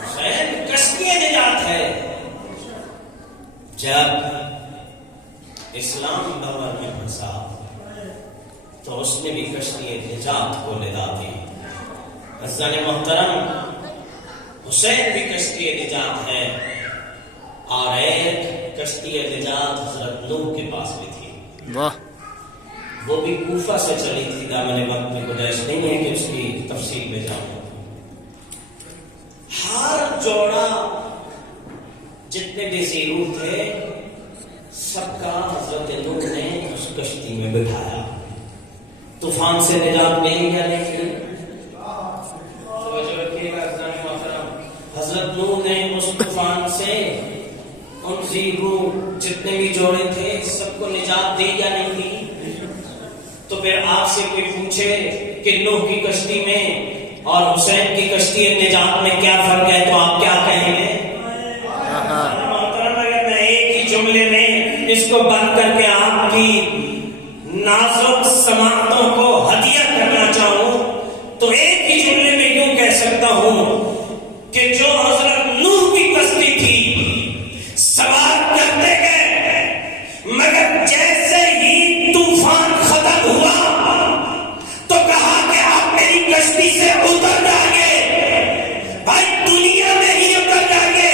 حسین کشتی نجات ہے. جب اسلام دور میں پھنسا تو اس نے بھی کشتی نجات کو ندا دی. عزیزان محترم، حسین بھی کشتی نجات ہے، اور ایک کشتی نجات حضرت نوح کے پاس بھی تھی. واہ، وہ بھی کوفہ سے چلی تھی. دامن وقت میں گنجائش نہیں ہے کہ اس کی تفصیل میں جاؤں. ہر جوڑا جتنے بھی زیرو تھے سب کا حضرت نوح نے اس کشتی میں بٹھایا. طوفان سے نجات ملی یا نہیں؟ حضرت نوح نے اس طوفان سے ان زیرو جتنے بھی جوڑے تھے سب کو نجات دی یا نہیں دی؟ تو پھر آپ سے کوئی پوچھے کہ نوح کی کشتی میں اور حسین کی کشتی نجات میں کیا فرق ہے تو آپ کیا کہیں گے؟ اگر میں ایک ہی جملے میں اس کو بند کر کے آپ کی نازک سماعتوں کو ہدیہ کرنا چاہوں تو ایک ہی جملے میں یوں کہہ سکتا ہوں کہ جو حضرت نوح کی کشتی تھی سوار کرتے گئے، مگر جیسے ہی طوفان ختم ہوا تو کہا کہ آپ میری کشتی سے اتر جائیے، بھائی دنیا میں ہی اتر جائیے.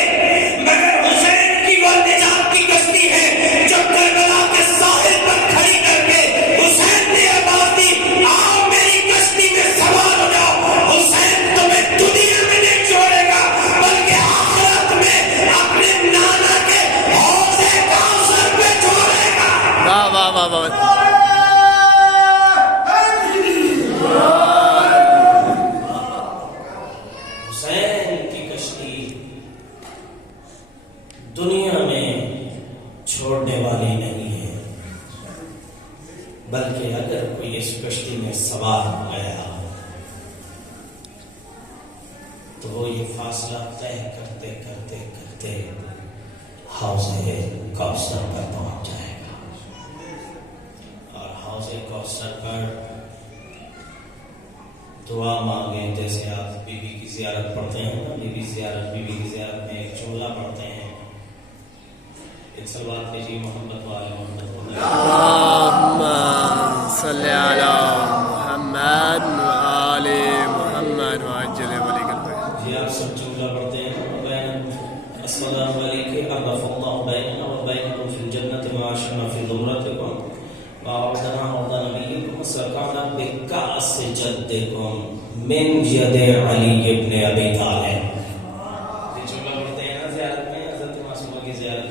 مگر حسین کی وہ نجات کی کشتی ہے جو کربلا کے ساحل پر کھڑی کر کے حسین نے آواز دی، آؤ میری کشتی میں سوار ہو جاؤ. حسین تمہیں دنیا میں نہیں چھوڑے گا بلکہ آخرت میں اپنے نانا کے حوض کوثر پہ چھوڑے گا. واہ واہ واہ واہ. حسین کی کشتی دنیا میں چھوڑنے والی نہیں ہے، بلکہ اگر کوئی اس کشتی میں سوار ہو گیا تو وہ یہ فاصلہ طے کرتے کرتے کرتے حوض کوثر پر پہنچ جائے گا. اور حوض کوثر پر دعا مانگیں، جیسے آپ بی بی کی زیارت پڑھتے ہیں نا، بی بی کی زیارت میں ایک جملہ پڑھتے ہیں. ایک سلوات پہ جی محمد والے محمد اللہم صلی علی محمد وآل محمد وعجل ولی قلبہ. جی آپ سب جملہ پڑھتے ہیں. السلام علیکم عرف اللہ بیننا و بینکم فی الجنت معاشنا فی ضمرتکم وعودنا عود نبیکم سرکانا بکاس جدکم من ید علی ابن ابی طالب.